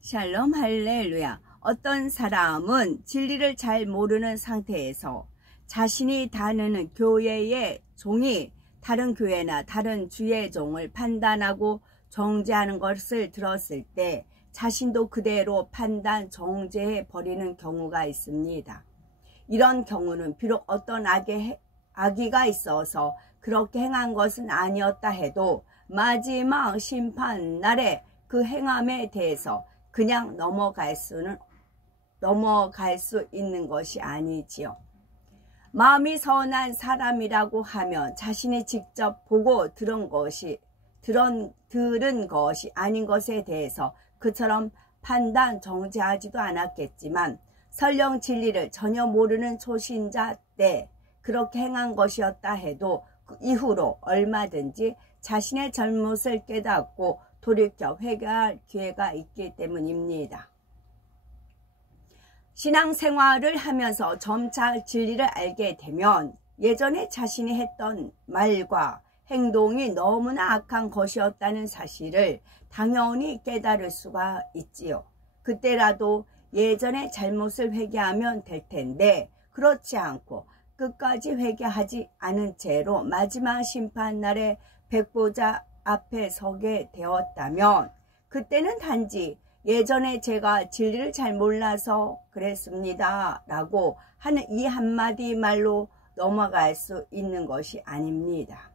샬롬 할렐루야. 어떤 사람은 진리를 잘 모르는 상태에서 자신이 다니는 교회의 종이 다른 교회나 다른 주의 종을 판단하고 정죄하는 것을 들었을 때 자신도 그대로 판단 정죄해 버리는 경우가 있습니다. 이런 경우는 비록 어떤 악의가 있어서 그렇게 행한 것은 아니었다 해도 마지막 심판 날에 그 행함에 대해서 그냥 넘어갈 수 있는 것이 아니지요. 마음이 선한 사람이라고 하면 자신이 직접 보고 들은 것이 아닌 것에 대해서 그처럼 판단 정죄하지도 않았겠지만 설령 진리를 전혀 모르는 초신자 때 그렇게 행한 것이었다 해도 그 이후로 얼마든지 자신의 잘못을 깨닫고 돌이켜 회개할 기회가 있기 때문입니다. 신앙생활을 하면서 점차 진리를 알게 되면 예전에 자신이 했던 말과 행동이 너무나 악한 것이었다는 사실을 당연히 깨달을 수가 있지요. 그때라도 예전의 잘못을 회개하면 될 텐데 그렇지 않고 끝까지 회개하지 않은 채로 마지막 심판날에 백보자 앞에 서게 되었다면 그때는 단지 예전에 제가 진리를 잘 몰라서 그랬습니다 라고 하는 이 한마디 말로 넘어갈 수 있는 것이 아닙니다.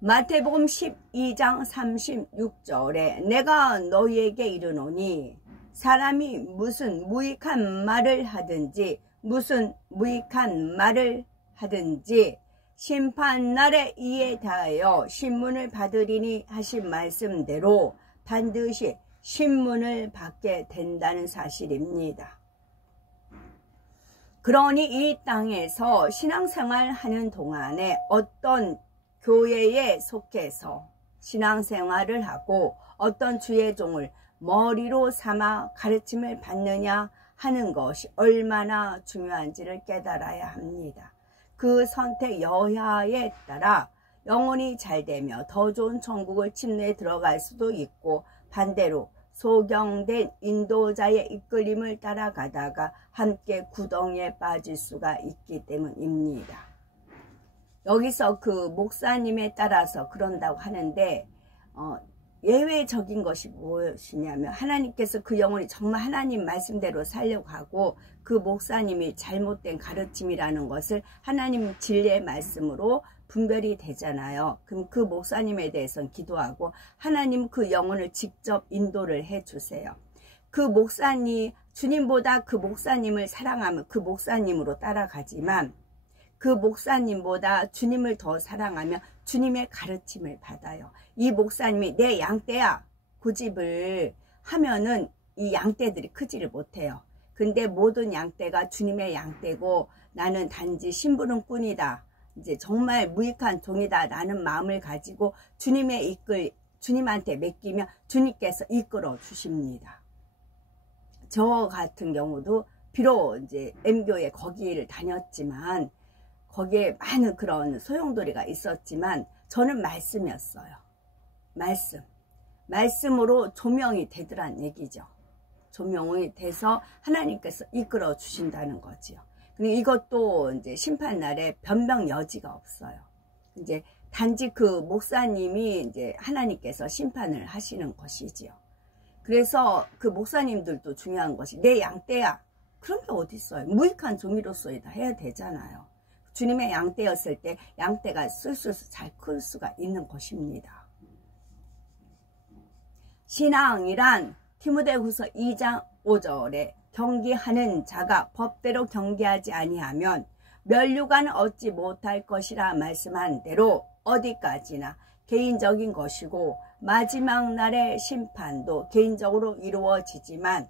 마태복음 12장 36절에 내가 너희에게 이르노니 사람이 무슨 무익한 말을 하든지 심판날에 이에 대하여 신문을 받으리니 하신 말씀대로 반드시 신문을 받게 된다는 사실입니다. 그러니 이 땅에서 신앙생활하는 동안에 어떤 교회에 속해서 신앙생활을 하고 어떤 주의 종을 머리로 삼아 가르침을 받느냐 하는 것이 얼마나 중요한지를 깨달아야 합니다. 그 선택 여하에 따라 영혼이 잘되며 더 좋은 천국을 침례에 들어갈 수도 있고 반대로 소경된 인도자의 이끌림을 따라가다가 함께 구덩이에 빠질 수가 있기 때문입니다. 여기서 그 목사님에 따라서 그런다고 하는데 예외적인 것이 무엇이냐면 하나님께서 그 영혼이 정말 하나님 말씀대로 살려고 하고 그 목사님이 잘못된 가르침이라는 것을 하나님 진리의 말씀으로 분별이 되잖아요. 그럼 그 목사님에 대해서는 기도하고 하나님 그 영혼을 직접 인도를 해주세요. 그 목사님, 주님보다 그 목사님을 사랑하면 그 목사님으로 따라가지만 그 목사님보다 주님을 더 사랑하면 주님의 가르침을 받아요. 이 목사님이 내 양떼야 고집을 하면은 이 양떼들이 크지를 못해요. 근데 모든 양떼가 주님의 양떼고 나는 단지 심부름꾼이다. 이제 정말 무익한 종이다 라는 마음을 가지고 주님한테 맡기면 주님께서 이끌어 주십니다. 저 같은 경우도 비록 이제 M교회 거기를 다녔지만 거기에 많은 그런 소용돌이가 있었지만 저는 말씀이었어요. 말씀으로 조명이 되더란 얘기죠. 조명이 돼서 하나님께서 이끌어 주신다는 거지요. 근데 이것도 이제 심판날에 변명 여지가 없어요. 이제 단지 그 목사님이 이제 하나님께서 심판을 하시는 것이지요. 그래서 그 목사님들도 중요한 것이 내 양떼야. 그런 게 어디 있어요? 무익한 종이로서이다 해야 되잖아요. 주님의 양떼였을 때 양떼가 술술 잘 클 수가 있는 것입니다. 신앙이란 디모데후서 2장 5절에 경계하는 자가 법대로 경계하지 아니하면 면류관을 얻지 못할 것이라 말씀한 대로 어디까지나 개인적인 것이고 마지막 날의 심판도 개인적으로 이루어지지만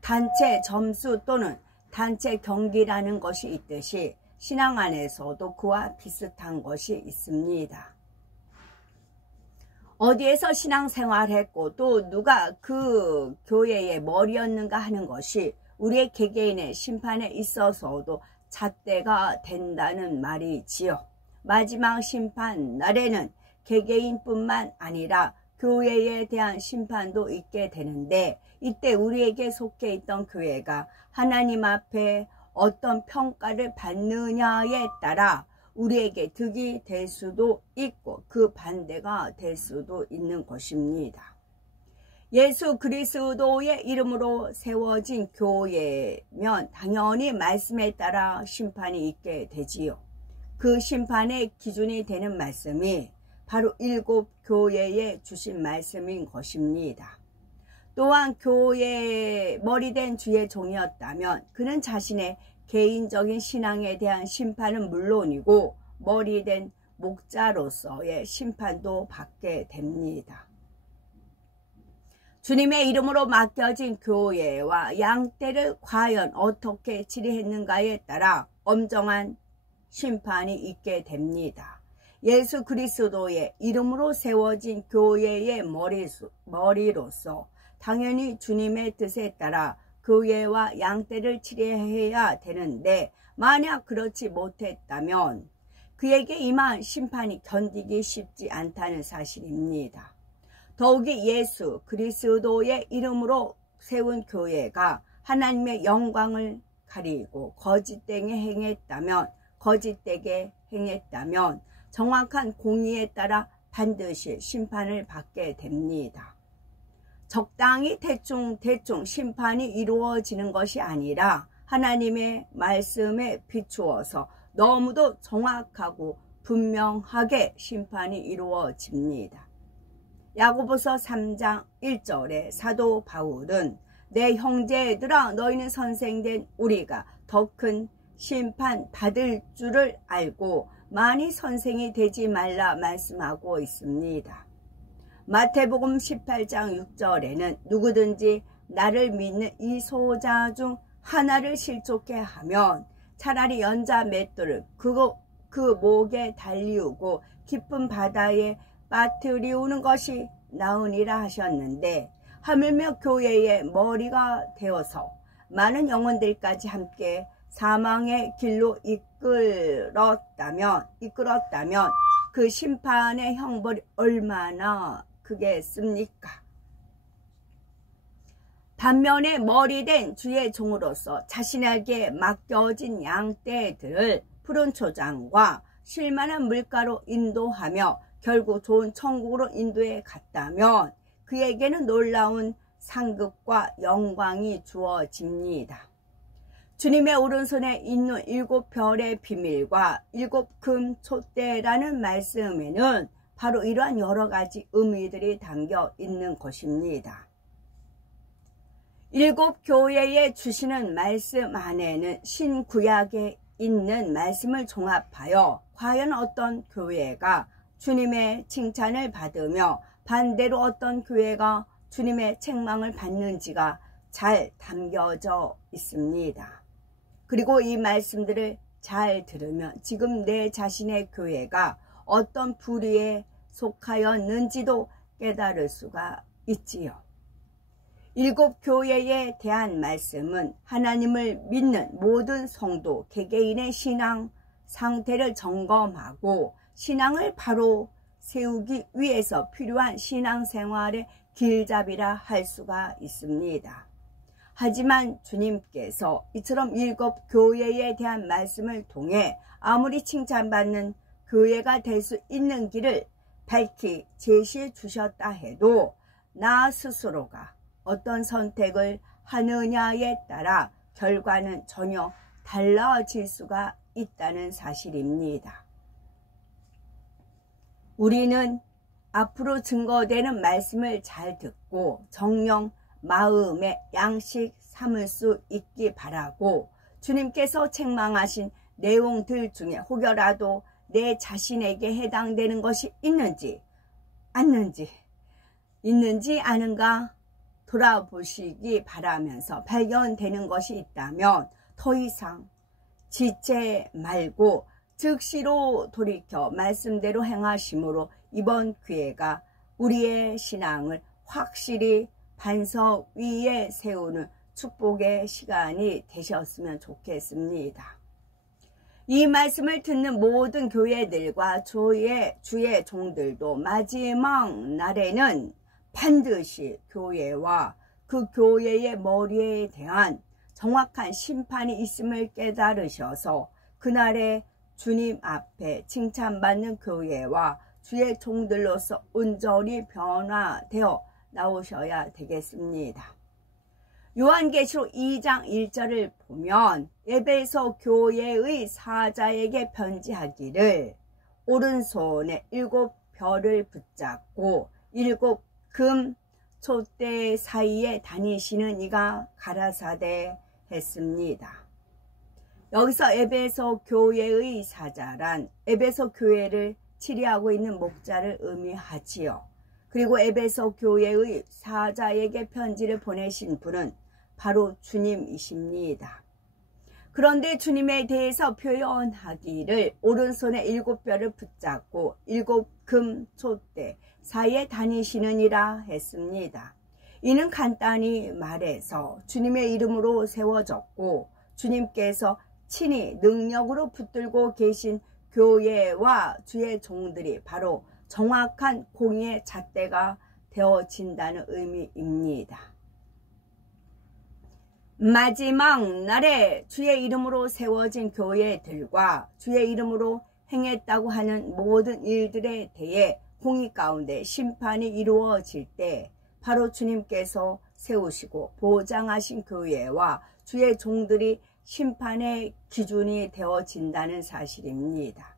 단체 점수 또는 단체 경기라는 것이 있듯이 신앙 안에서도 그와 비슷한 것이 있습니다. 어디에서 신앙생활했고 또 누가 그 교회의 머리였는가 하는 것이 우리의 개개인의 심판에 있어서도 잣대가 된다는 말이지요. 마지막 심판 날에는 개개인뿐만 아니라 교회에 대한 심판도 있게 되는데, 이때 우리에게 속해 있던 교회가 하나님 앞에 어떤 평가를 받느냐에 따라 우리에게 득이 될 수도 있고 그 반대가 될 수도 있는 것입니다. 예수 그리스도의 이름으로 세워진 교회면 당연히 말씀에 따라 심판이 있게 되지요. 그 심판의 기준이 되는 말씀이 바로 7 교회에 주신 말씀인 것입니다. 또한 교회의 머리된 주의 종이었다면 그는 자신의 개인적인 신앙에 대한 심판은 물론이고 머리된 목자로서의 심판도 받게 됩니다. 주님의 이름으로 맡겨진 교회와 양떼를 과연 어떻게 치리했는가에 따라 엄정한 심판이 있게 됩니다. 예수 그리스도의 이름으로 세워진 교회의 머리로서 당연히 주님의 뜻에 따라 교회와 양떼를 치료해야 되는데, 만약 그렇지 못했다면 그에게 임한 심판이 견디기 쉽지 않다는 사실입니다. 더욱이 예수 그리스도의 이름으로 세운 교회가 하나님의 영광을 가리고 거짓되게 행했다면 정확한 공의에 따라 반드시 심판을 받게 됩니다. 적당히 대충 심판이 이루어지는 것이 아니라 하나님의 말씀에 비추어서 너무도 정확하고 분명하게 심판이 이루어집니다. 야고보서 3장 1절에 사도 바울은 내 형제들아 너희는 선생된 우리가 더 큰 심판 받을 줄을 알고 많이 선생이 되지 말라 말씀하고 있습니다. 마태복음 18장 6절에는 누구든지 나를 믿는 이 소자 중 하나를 실족해 하면 차라리 연자 맷돌을 그 목에 달리우고 깊은 바다에 빠뜨리우는 것이 나으니라 하셨는데, 하물며 교회의 머리가 되어서 많은 영혼들까지 함께 사망의 길로 이끌었다면 그 심판의 형벌이 얼마나 크겠습니까? 반면에 머리된 주의 종으로서 자신에게 맡겨진 양떼들을 푸른 초장과 쉴만한 물가로 인도하며 결국 좋은 천국으로 인도해 갔다면 그에게는 놀라운 상급과 영광이 주어집니다. 주님의 오른손에 있는 7별의 비밀과 7금 촛대라는 말씀에는 바로 이러한 여러 가지 의미들이 담겨 있는 것입니다. 7 교회에 주시는 말씀 안에는 신구약에 있는 말씀을 종합하여 과연 어떤 교회가 주님의 칭찬을 받으며 반대로 어떤 교회가 주님의 책망을 받는지가 잘 담겨져 있습니다. 그리고 이 말씀들을 잘 들으면 지금 내 자신의 교회가 어떤 부류에 속하였는지도 깨달을 수가 있지요. 7 교회에 대한 말씀은 하나님을 믿는 모든 성도 개개인의 신앙 상태를 점검하고 신앙을 바로 세우기 위해서 필요한 신앙생활의 길잡이라 할 수가 있습니다. 하지만 주님께서 이처럼 7 교회에 대한 말씀을 통해 아무리 칭찬받는 교회가 될 수 있는 길을 밝히 제시해 주셨다 해도 나 스스로가 어떤 선택을 하느냐에 따라 결과는 전혀 달라질 수가 있다는 사실입니다. 우리는 앞으로 증거되는 말씀을 잘 듣고 정령 마음의 양식 삼을 수 있기 바라고, 주님께서 책망하신 내용들 중에 혹여라도 내 자신에게 해당되는 것이 있는지 아는가 돌아보시기 바라면서 발견되는 것이 있다면 더 이상 지체 말고 즉시로 돌이켜 말씀대로 행하심으로 이번 기회가 우리의 신앙을 확실히 반석 위에 세우는 축복의 시간이 되셨으면 좋겠습니다. 이 말씀을 듣는 모든 교회들과 주의 종들도 마지막 날에는 반드시 교회와 그 교회의 머리에 대한 정확한 심판이 있음을 깨달으셔서 그날에 주님 앞에 칭찬받는 교회와 주의 종들로서 온전히 변화되어 나오셔야 되겠습니다. 요한계시록 2장 1절을 보면 에베소 교회의 사자에게 편지하기를 오른손에 7 별을 붙잡고 7 금 촛대 사이에 다니시는 이가 가라사대 했습니다. 여기서 에베소 교회의 사자란 에베소 교회를 치리하고 있는 목자를 의미하지요. 그리고 에베소 교회의 사자에게 편지를 보내신 분은 바로 주님이십니다. 그런데 주님에 대해서 표현하기를 오른손에 7 별을 붙잡고 7 금 촛대 사이에 다니시느니라 했습니다. 이는 간단히 말해서 주님의 이름으로 세워졌고 주님께서 친히 능력으로 붙들고 계신 교회와 주의 종들이 바로 정확한 공의의 잣대가 되어진다는 의미입니다. 마지막 날에 주의 이름으로 세워진 교회들과 주의 이름으로 행했다고 하는 모든 일들에 대해 공의 가운데 심판이 이루어질 때 바로 주님께서 세우시고 보장하신 교회와 주의 종들이 심판의 기준이 되어진다는 사실입니다.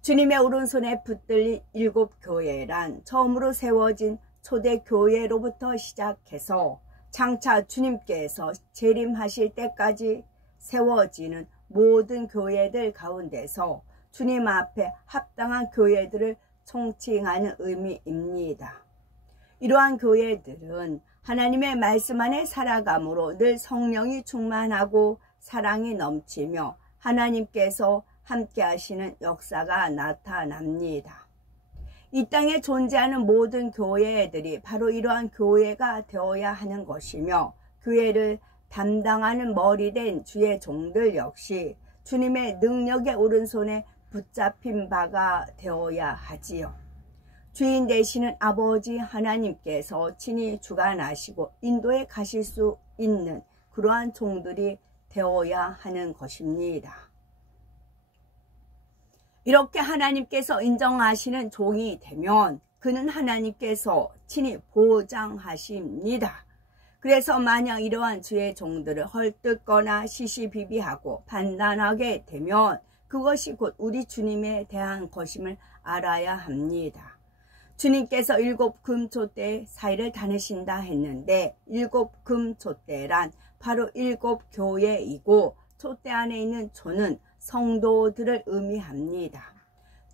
주님의 오른손에 붙들린 7 교회란 처음으로 세워진 초대 교회로부터 시작해서 장차 주님께서 재림하실 때까지 세워지는 모든 교회들 가운데서 주님 앞에 합당한 교회들을 총칭하는 의미입니다. 이러한 교회들은 하나님의 말씀 안에 살아감으로 늘 성령이 충만하고 사랑이 넘치며 하나님께서 함께 하시는 역사가 나타납니다. 이 땅에 존재하는 모든 교회들이 바로 이러한 교회가 되어야 하는 것이며 교회를 담당하는 머리된 주의 종들 역시 주님의 능력의 오른손에 붙잡힌 바가 되어야 하지요. 주인 되시는 아버지 하나님께서 친히 주관하시고 인도에 가실 수 있는 그러한 종들이 되어야 하는 것입니다. 이렇게 하나님께서 인정하시는 종이 되면 그는 하나님께서 친히 보장하십니다. 그래서 만약 이러한 주의 종들을 헐뜯거나 시시비비하고 판단하게 되면 그것이 곧 우리 주님에 대한 것임을 알아야 합니다. 주님께서 7 금촛대 사이를 다니신다 했는데 7 금촛대란 바로 7 교회이고 촛대 안에 있는 초는 성도들을 의미합니다.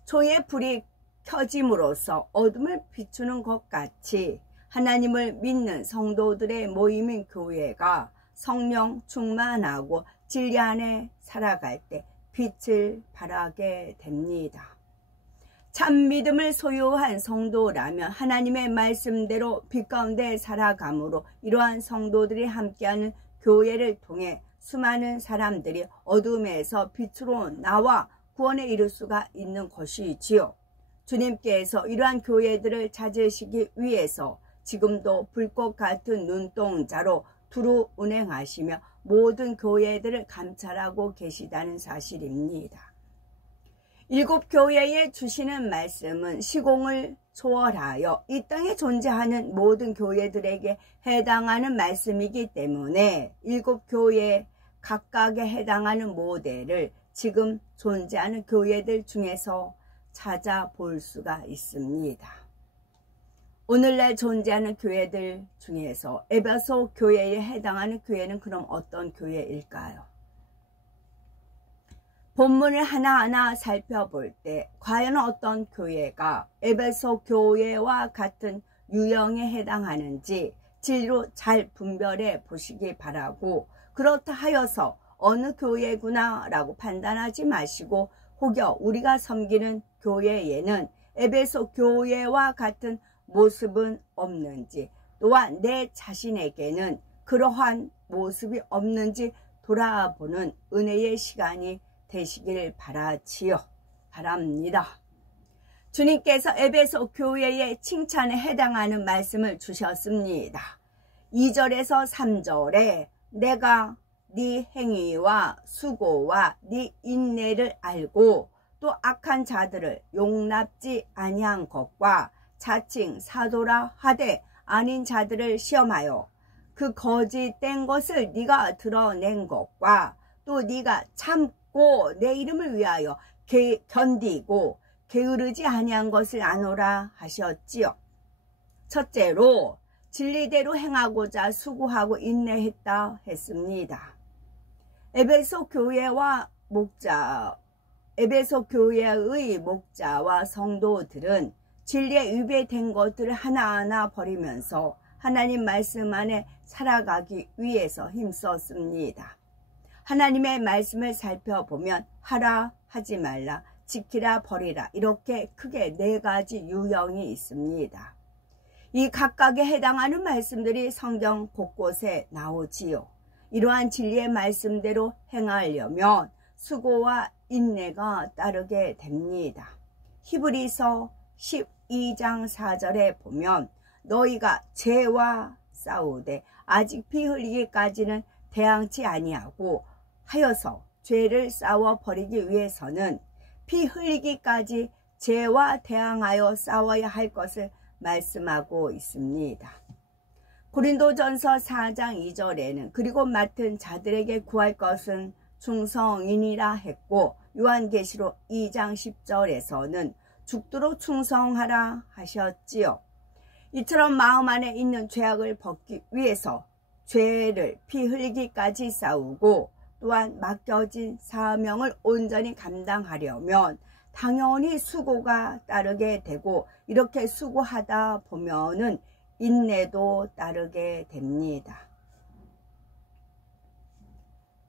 초의 불이 켜짐으로써 어둠을 비추는 것 같이 하나님을 믿는 성도들의 모임인 교회가 성령 충만하고 진리 안에 살아갈 때 빛을 발하게 됩니다. 참 믿음을 소유한 성도라면 하나님의 말씀대로 빛 가운데 살아감으로 이러한 성도들이 함께하는 교회를 통해 수많은 사람들이 어둠에서 빛으로 나와 구원에 이를 수가 있는 것이지요. 주님께서 이러한 교회들을 찾으시기 위해서 지금도 불꽃 같은 눈동자로 두루 운행하시며 모든 교회들을 감찰하고 계시다는 사실입니다. 7 교회에 주시는 말씀은 시공을 초월하여 이 땅에 존재하는 모든 교회들에게 해당하는 말씀이기 때문에 7 교회 각각에 해당하는 모델을 지금 존재하는 교회들 중에서 찾아볼 수가 있습니다. 오늘날 존재하는 교회들 중에서 에베소 교회에 해당하는 교회는 그럼 어떤 교회일까요? 본문을 하나하나 살펴볼 때 과연 어떤 교회가 에베소 교회와 같은 유형에 해당하는지 진리로 잘 분별해 보시기 바라고, 그렇다 하여서 어느 교회구나 라고 판단하지 마시고 혹여 우리가 섬기는 교회에는 에베소 교회와 같은 모습은 없는지, 또한 내 자신에게는 그러한 모습이 없는지 돌아보는 은혜의 시간이 되시길 바랍니다. 주님께서 에베소 교회의 칭찬에 해당하는 말씀을 주셨습니다. 2절에서 3절에 내가 네 행위와 수고와 네 인내를 알고 또 악한 자들을 용납지 아니한 것과 자칭 사도라 하되 아닌 자들을 시험하여 그 거짓된 것을 네가 드러낸 것과 또 네가 참고 내 이름을 위하여 견디고 게으르지 아니한 것을 아노라 하셨지요. 첫째로 진리대로 행하고자 수고하고 인내했다 했습니다. 에베소 교회의 목자와 성도들은 진리에 위배된 것들을 하나하나 버리면서 하나님 말씀 안에 살아가기 위해서 힘썼습니다. 하나님의 말씀을 살펴보면 하라, 하지 말라, 지키라, 버리라 이렇게 크게 4가지 유형이 있습니다. 이 각각에 해당하는 말씀들이 성경 곳곳에 나오지요. 이러한 진리의 말씀대로 행하려면 수고와 인내가 따르게 됩니다. 히브리서 12장 4절에 보면 너희가 죄와 싸우되 아직 피 흘리기까지는 대항치 아니하고 하여서 죄를 싸워 버리기 위해서는 피 흘리기까지 죄와 대항하여 싸워야 할 것을 말씀하고 있습니다. 고린도전서 4장 2절에는 그리고 맡은 자들에게 구할 것은 충성이니라 했고 요한계시록 2장 10절에서는 죽도록 충성하라 하셨지요. 이처럼 마음 안에 있는 죄악을 벗기 위해서 죄를 피 흘리기까지 싸우고 또한 맡겨진 사명을 온전히 감당하려면 당연히 수고가 따르게 되고 이렇게 수고하다 보면은 인내도 따르게 됩니다.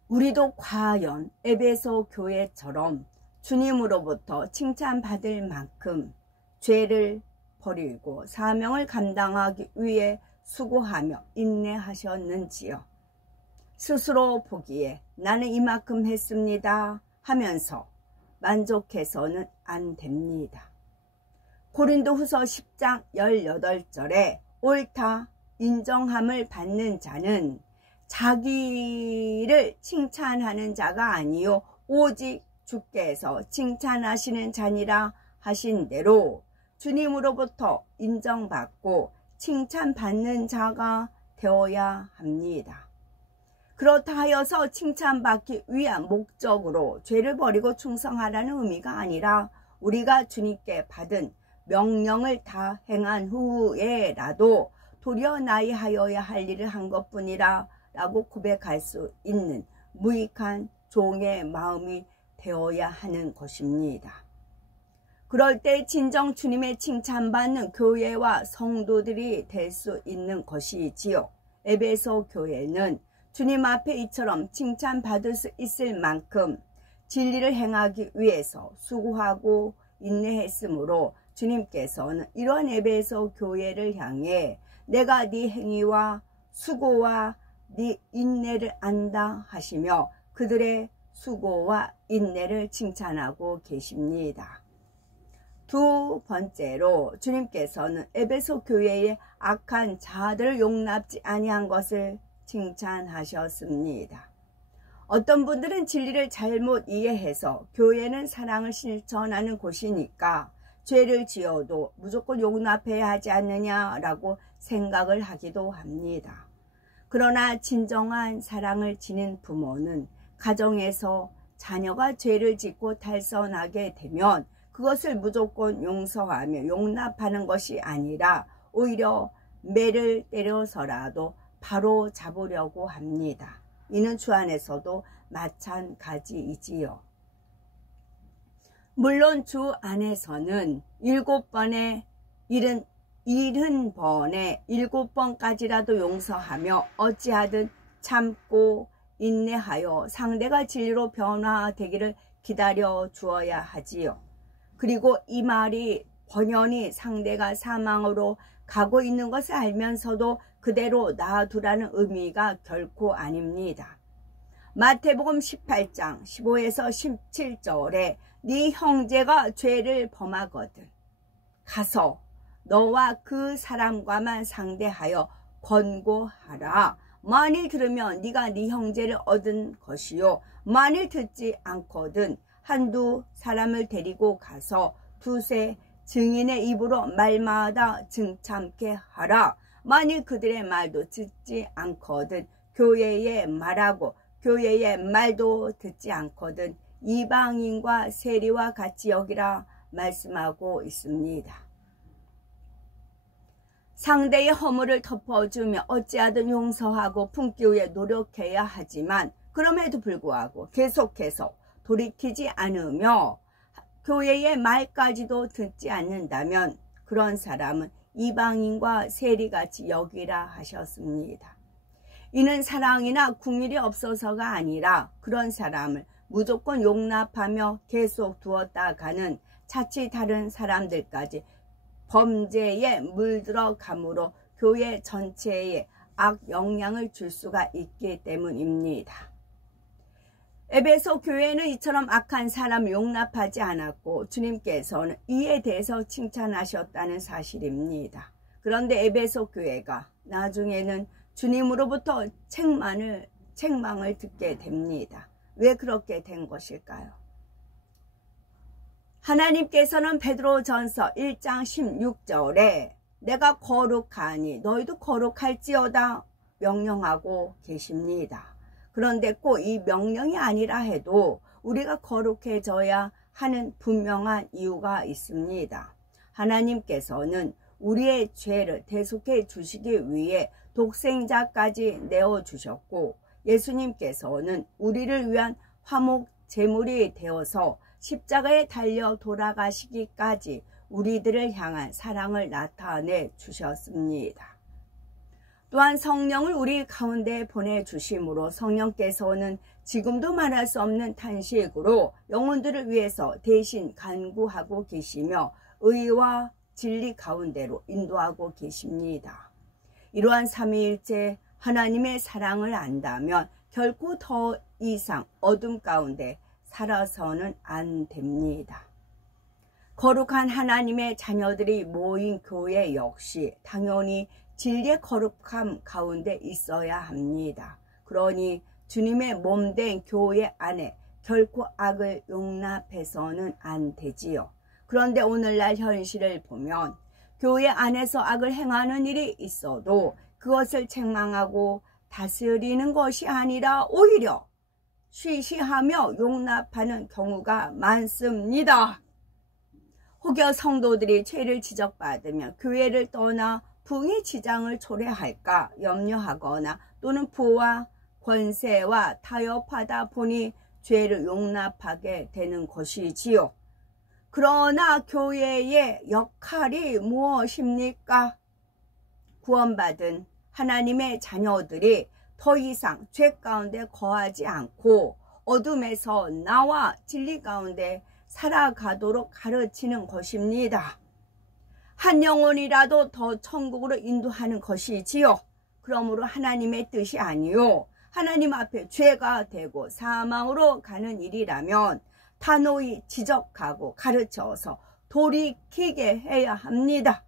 우리도 과연 에베소 교회처럼 주님으로부터 칭찬받을 만큼 죄를 버리고 사명을 감당하기 위해 수고하며 인내하셨는지요. 스스로 보기에 나는 이만큼 했습니다 하면서 만족해서는 안 됩니다. 고린도후서 10장 18절에 옳다 인정함을 받는 자는 자기를 칭찬하는 자가 아니요 오직 주께서 칭찬하시는 자니라 하신 대로 주님으로부터 인정받고 칭찬받는 자가 되어야 합니다. 그렇다 하여서 칭찬받기 위한 목적으로 죄를 버리고 충성하라는 의미가 아니라 우리가 주님께 받은 명령을 다 행한 후에라도 도리어 나이 하여야 할 일을 한 것뿐이라 라고 고백할 수 있는 무익한 종의 마음이 되어야 하는 것입니다. 그럴 때 진정 주님의 칭찬받는 교회와 성도들이 될 수 있는 것이지요. 에베소 교회는 주님 앞에 이처럼 칭찬받을 수 있을 만큼 진리를 행하기 위해서 수고하고 인내했으므로 주님께서는 이런 에베소 교회를 향해 내가 네 행위와 수고와 네 인내를 안다 하시며 그들의 수고와 인내를 칭찬하고 계십니다. 두 번째로 주님께서는 에베소 교회의 악한 자들을 용납지 아니한 것을 칭찬하셨습니다. 어떤 분들은 진리를 잘못 이해해서 교회는 사랑을 실천하는 곳이니까 죄를 지어도 무조건 용납해야 하지 않느냐라고 생각을 하기도 합니다. 그러나 진정한 사랑을 지닌 부모는 가정에서 자녀가 죄를 짓고 탈선하게 되면 그것을 무조건 용서하며 용납하는 것이 아니라 오히려 매를 때려서라도 바로 잡으려고 합니다. 이는 주 안에서도 마찬가지이지요. 물론 주 안에서는 7번에 7번까지라도 용서하며 어찌하든 참고 인내하여 상대가 진리로 변화되기를 기다려 주어야 하지요. 그리고 이 말이 번연히 상대가 사망으로 가고 있는 것을 알면서도 그대로 놔두라는 의미가 결코 아닙니다. 마태복음 18장 15에서 17절에 네 형제가 죄를 범하거든 가서 너와 그 사람과만 상대하여 권고하라. 만일 들으면 네가 네 형제를 얻은 것이요 만일 듣지 않거든 한두 사람을 데리고 가서 두세 증인의 입으로 말마다 증참게 하라. 만일 그들의 말도 듣지 않거든 교회에 말하고 교회의 말도 듣지 않거든 이방인과 세리와 같이 여기라 말씀하고 있습니다. 상대의 허물을 덮어주며 어찌하든 용서하고 품기 위해 노력해야 하지만 그럼에도 불구하고 계속해서 돌이키지 않으며 교회의 말까지도 듣지 않는다면 그런 사람은 이방인과 세리같이 여기라 하셨습니다. 이는 사랑이나 궁일이 없어서가 아니라 그런 사람을 무조건 용납하며 계속 두었다가는 차치 다른 사람들까지 범죄에 물들어감으로 교회 전체에 악영향을 줄 수가 있기 때문입니다. 에베소 교회는 이처럼 악한 사람을 용납하지 않았고 주님께서는 이에 대해서 칭찬하셨다는 사실입니다. 그런데 에베소 교회가 나중에는 주님으로부터 책망을 듣게 됩니다. 왜 그렇게 된 것일까요? 하나님께서는 베드로전서 1장 16절에 내가 거룩하니 너희도 거룩할지어다 명령하고 계십니다. 그런데 꼭 이 명령이 아니라 해도 우리가 거룩해져야 하는 분명한 이유가 있습니다. 하나님께서는 우리의 죄를 대속해 주시기 위해 독생자까지 내어주셨고 예수님께서는 우리를 위한 화목 제물이 되어서 십자가에 달려 돌아가시기까지 우리들을 향한 사랑을 나타내 주셨습니다. 또한 성령을 우리 가운데 보내주심으로 성령께서는 지금도 말할 수 없는 탄식으로 영혼들을 위해서 대신 간구하고 계시며 의와 진리 가운데로 인도하고 계십니다. 이러한 삼위일체 하나님의 사랑을 안다면 결코 더 이상 어둠 가운데 살아서는 안 됩니다. 거룩한 하나님의 자녀들이 모인 교회 역시 당연히 진리의 거룩함 가운데 있어야 합니다. 그러니 주님의 몸된 교회 안에 결코 악을 용납해서는 안 되지요. 그런데 오늘날 현실을 보면 교회 안에서 악을 행하는 일이 있어도 그것을 책망하고 다스리는 것이 아니라 오히려 쉬쉬하며 용납하는 경우가 많습니다. 혹여 성도들이 죄를 지적받으며 교회를 떠나 부흥의 지장을 초래할까 염려하거나 또는 부와 권세와 타협하다 보니 죄를 용납하게 되는 것이지요. 그러나 교회의 역할이 무엇입니까? 구원받은 하나님의 자녀들이 더 이상 죄 가운데 거하지 않고 어둠에서 나와 진리 가운데 살아가도록 가르치는 것입니다. 한 영혼이라도 더 천국으로 인도하는 것이지요. 그러므로 하나님의 뜻이 아니요 하나님 앞에 죄가 되고 사망으로 가는 일이라면 단호히 지적하고 가르쳐서 돌이키게 해야 합니다.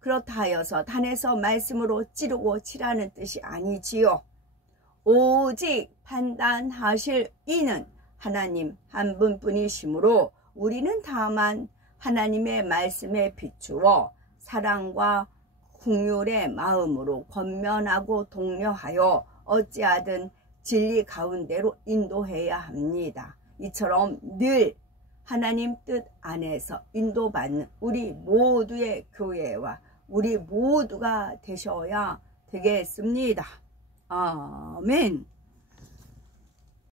그렇다 하여서 단에서 말씀으로 찌르고 치라는 뜻이 아니지요. 오직 판단하실 이는 하나님 한 분뿐이시므로 우리는 다만 하나님의 말씀에 비추어 사랑과 긍휼의 마음으로 권면하고 독려하여 어찌하든 진리 가운데로 인도해야 합니다. 이처럼 늘 하나님 뜻 안에서 인도받는 우리 모두의 교회와 우리 모두가 되셔야 되겠습니다. 아멘.